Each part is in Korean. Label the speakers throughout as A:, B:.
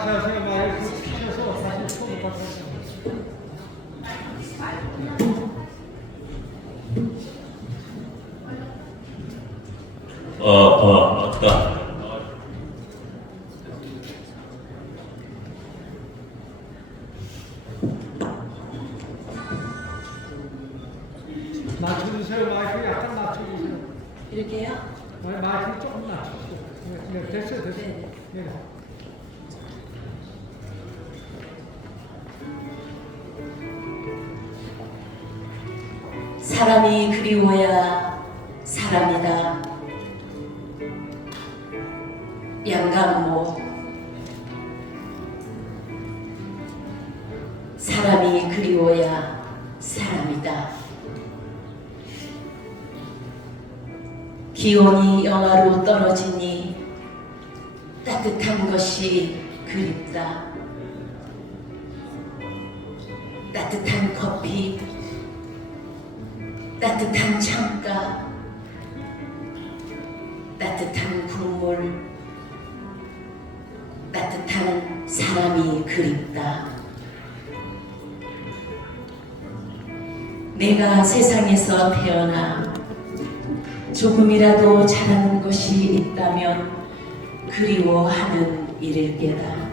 A: 주의하세요. 마이크 켜서 다시 받으세요.
B: 어, 어, 맞다.
A: 낮춰주세요. 마이크 약간 낮춰주세요.
C: 이렇게요?
A: 마- 마이크 조금 낮춰주세요. 네, 네, 됐어요, 됐어요. 네,
C: 사람이 그리워야 사람이다. 양감모 사람이 그리워야 사람이다. 기온이 영하로 떨어지니 따뜻한 것이 그립다. 따뜻한 커피, 따뜻한 창가, 따뜻한 국물, 따뜻한 사람이 그립다. 내가 세상에서 태어나 조금이라도 잘하는 것이 있다면 그리워하는 일일 게다.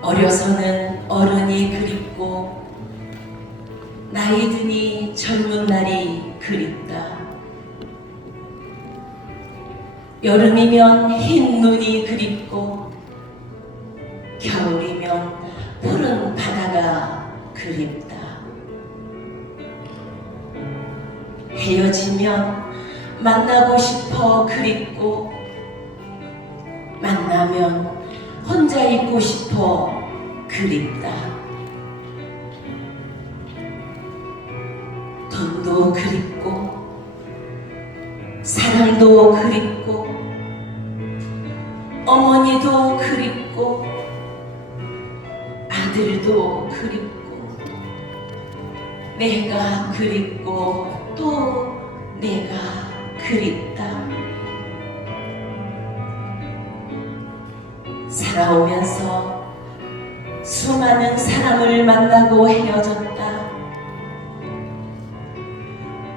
C: 어려서는 어른이 그립고 나이 드니 젊은 날이 그립다. 여름이면 흰 눈이 그립고 겨울이면 푸른 바다가 그립다. 헤어지면 만나고 싶어 그립고 만나면 혼자 있고 싶어 그립다. 돈도 그립고 사랑도 그립고 어머니도 그립고 아들도 그립고 내가 그립고 또 내가 그립다. 살아오면서 수많은 사람을 만나고 헤어졌다.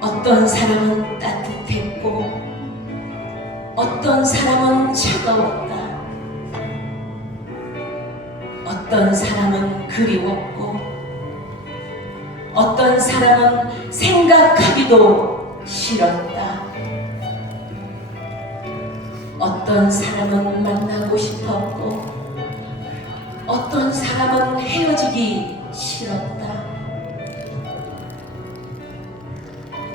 C: 어떤 사람은 따뜻했고, 어떤 사람은 차가웠다. 어떤 사람은 그리웠고, 어떤 사람은 생각하기도 싫었다. 어떤 사람은 만나고 싶었고, 어떤 사람은 헤어지기 싫었다.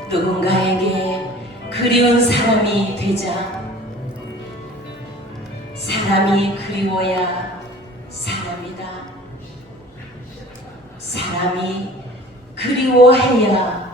C: 누군가에게 그리운 사람이 되자 사람이 그리워야 사람이다. 사람이 그리워해야